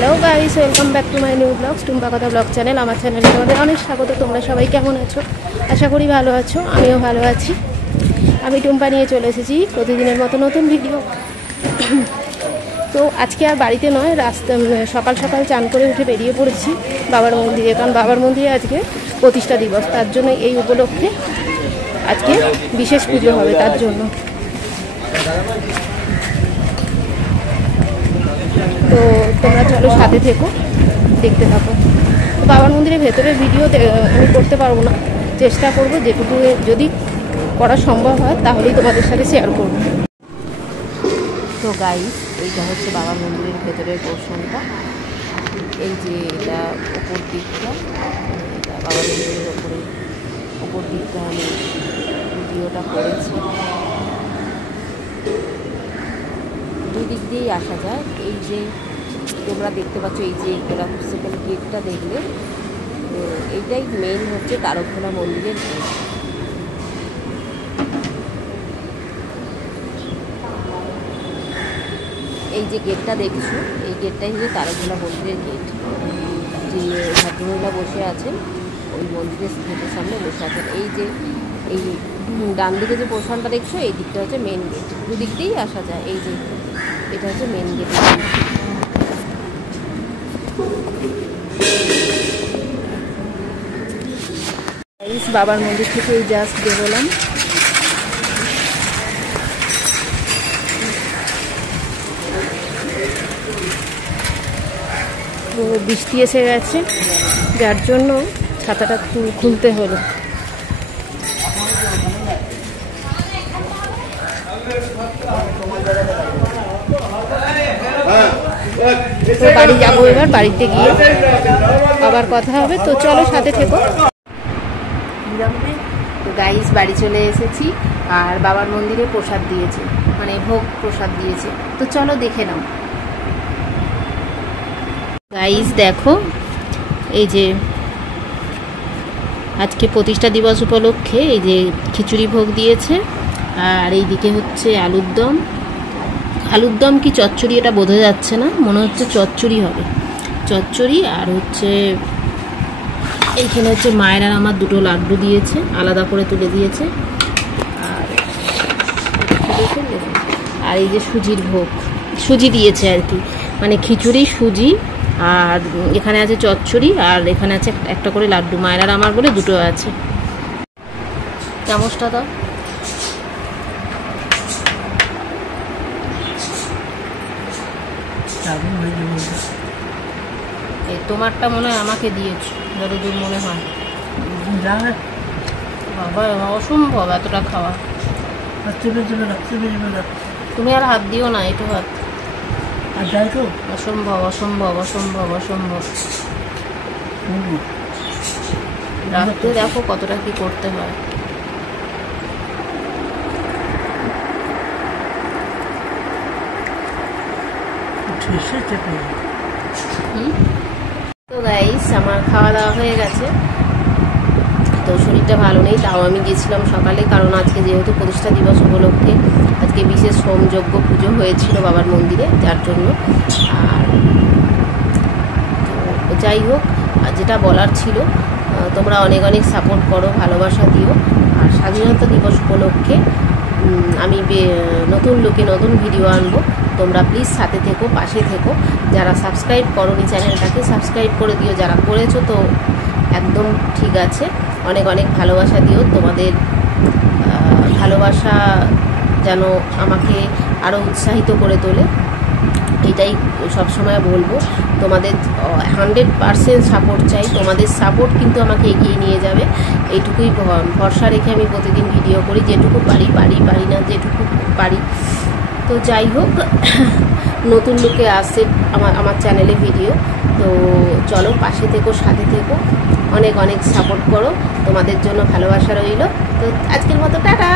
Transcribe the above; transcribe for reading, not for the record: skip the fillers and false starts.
Hello guys, welcome back to my new vlogs Tumpa Katha vlog channel. আমার চ্যানেলে তোমাদের অনেক স্বাগত। তোমরা সবাই কেমন আছো? আশা করি ভালো আছো, আমিও ভালো আছি। আমি টুম্পা নিয়ে চলে এসেছি প্রতিদিনের মতো নতুন ভিডিও। তো আজকে আর বাড়িতে নয়, সকাল সকাল চান করে উঠে বেরিয়ে পড়েছি বাবার মন্দিরে, কারণ বাবার মন্দিরে আজকে প্রতিষ্ঠা দিবস। তার জন্য এই উপলক্ষে আজকে বিশেষ পুজো হবে, তার জন্য। তো তোমরা চলো সাথে থেকো, দেখতে থাকো। তো বাবার মন্দিরের ভেতরের ভিডিও আমি করতে পারবো না, চেষ্টা করবো যেটুকু, যদি করা সম্ভব হয় তাহলেই তোমাদের সাথে শেয়ার করব। তো গাইস, এইটা হচ্ছে বাবার মন্দিরের ভেতরের পোর্শনটা। এই যে এটা ওপর দিকটা, এটা বাবার মন্দিরের ওপর দিকটা আমি ভিডিওটা করেছি। দুই দিক দিয়েই আসা যায়। এই যে তোমরা দেখতে পাচ্ছ, এই যে সেকেন্ড গেটটা দেখলে, এইটাই মেইন হচ্ছে তারকখোলা মন্দিরের গেট। এই যে গেটটা দেখছো, এই গেটটাই হচ্ছে তারকখোলা মন্দিরের গেট। যে ভদ্রমহিলা বসে আছেন ওই মন্দিরের গেটের সামনে বসে আছেন। এই যে এই ডান দিকে যে পোর্শনটা দেখছো, এই দিকটা হচ্ছে মেন গেট। দুদিক দিয়েই আসা যায়। এই যে এটা হচ্ছে মেন গেট। বাবার মন্দির থেকে এই জাস্ট বেরোলাম। তো বৃষ্টি এসে গেছে, যার জন্য ছাতাটা খুলতে হলো। তো বাড়ি যাবো এবার, বাড়িতে গিয়ে আবার কথা হবে। তো চলো সাথে থেকো। তো গাইস, বাড়ি চলে এসেছি, আর বাবার মন্দিরে প্রসাদ দিয়েছে, মানে ভোগ প্রসাদ দিয়েছে। তো চলো দেখে নাও। গাইস দেখো, এই যে আজকে প্রতিষ্ঠা দিবস উপলক্ষে এই যে খিচুড়ি ভোগ দিয়েছে, আর এইদিকে হচ্ছে আলুর দম কি চচ্চড়ি এটা বোঝা যাচ্ছে না, মনে হচ্ছে চচ্চড়ি হবে, চচ্চড়ি। আর হচ্ছে এইখানে হচ্ছে মায়ের আর আমার দুটো লাড্ডু দিয়েছে, আলাদা করে তুলে দিয়েছে। আর এই যে সুজির ভোগ, সুজি দিয়েছে আর কি, মানে খিচুড়ি, সুজি, আর এখানে আছে চচ্চড়ি, আর এখানে আছে একটা করে লাড্ডু। মায়ের আর আমার বলে দুটো আছে। চামচটা দাও। এই তোমারটা মনে হয় আমাকে দিয়েছো, যতদূর মনে হয়। বাবা অসম্ভব এতটা খাওয়া। তুমি আর হাত দিও না, একটু হাত। অসম্ভব অসম্ভব অসম্ভব অসম্ভব। রাখতে দেখো কতটা কি করতে হয়। তো গাইস, আমার খাওয়া দাওয়া হয়ে গেছে। তো শরীরটা ভালো নেই, তাও আমি গেছিলাম সকালে, কারণ আজকে যেহেতু প্রতিষ্ঠা দিবস উপলক্ষে আজকে বিশেষ হোমযজ্ঞ পুজো হয়েছিল বাবার মন্দিরে, যার জন্য। আর তো যাই হোক, যেটা বলার ছিল, তোমরা অনেক অনেক সাপোর্ট করো, ভালোবাসা দিও। আর স্বাধীনতা দিবস উপলক্ষে আমি নতুন লুকে নতুন ভিডিও আনবো। তোমরা প্লিজ সাথে থেকো, পাশে থেকো। যারা সাবস্ক্রাইব করোনি চ্যানেলটাকে সাবস্ক্রাইব করে দিও, যারা করেছো তো একদম ঠিক আছে। অনেক অনেক ভালোবাসা দিও। তোমাদের ভালোবাসা যেন আমাকে আরও উৎসাহিত করে তোলে, এটাই সবসময় বলবো। তোমাদের 100% সাপোর্ট চাই। তোমাদের সাপোর্ট কিন্তু আমাকে এগিয়ে নিয়ে যাবে, এইটুকুই ভরসা রেখে আমি প্রতিদিন ভিডিও করি, যেটুকু পারি না যেটুকু পারি। তো যাই হোক, নতুন লুকে আসছে আমার চ্যানেলে ভিডিও। তো চলো পাশে থেকো, সাথে থেকো, অনেক অনেক সাপোর্ট করো। তোমাদের জন্য ভালোবাসা রইল। তো আজকের মতো টাটা।